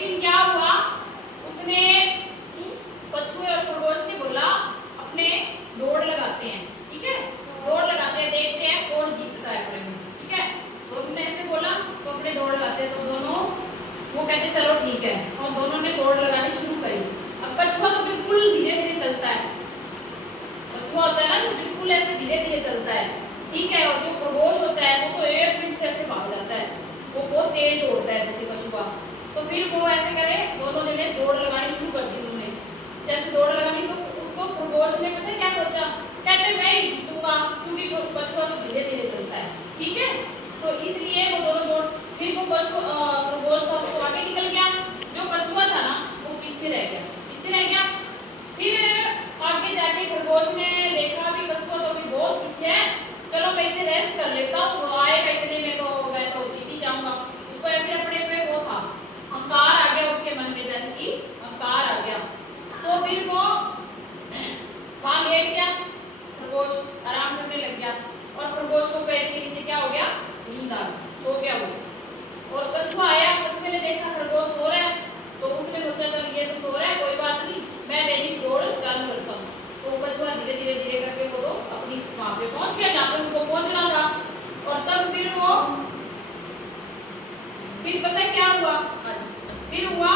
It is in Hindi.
लेकिन क्या हुआ, उसने कछुए और खरगोश ने बोला अपने दौड़ लगाते हैं, ठीक है, दौड़ लगाते हैं, देखते हैं कौन जीतता है अपने में से, ठीक है। तो उन्होंने ऐसे बोला तो अपने दौड़ लगाते हैं, तो दोनों वो कहते चलो ठीक है, और दोनों ने दौड़ लगानी शुरू करी। अब कछुआ तो बिल्कुल धीरे धीरे चलता है, कछुआ होता है ना जो बिल्कुल ऐसे धीरे धीरे चलता है, ठीक है, और जो खरगोश होता है वो तो एक मिनट से ऐसे भाग जाता है, वो बहुत तेज दौड़ता है जैसे कछुआ। तो फिर वो ऐसे करे, दोनों जने दौड़ लगानी शुरू कर दी उन्होंने। जैसे दौड़ लगानी तो उसको खरगोश ने पता क्या सोचा, कहते मैं ही जीतूंगा क्योंकि कछुआ तो धीरे धीरे चलता है, ठीक है। तो इसलिए वो दोनों दौड़, फिर वो खरगोश तो आगे निकल गया, जो कछुआ था ना वो पीछे रह गया, पीछे रह गया। फिर आगे जाके खरगोश ने देखा भी कछुआ तो अभी बहुत पीछे है, चलो मैं इतने रेस्ट कर लेता हूँ, वो आएगा इतने में तो मैं तो जीत ही जाऊंगा। उसको ऐसे अपने पे वो था, अहंकार आ गया उसके मन में, जन की अहंकार आ गया। तो फिर वो वहां लेट गया, खरगोश आराम करने लग गया, और खरगोश को पेड़ के नीचे क्या हो गया, नींद आ गई, सो गया वो। और कछुआ आया, कछुए ने देखा खरगोश सो रहा है, तो उसने सोचा चल ये तो सो रहा है, कोई बात नहीं, मैं मेरी दौड़ चालू करता हूँ। तो कछुआ धीरे धीरे धीरे करके वो तो अपनी वहां पे पहुंच गया जहाँ पे उनको पहुंचना था। और तब फिर वो, फिर पता है क्या हुआ, फिर हुआ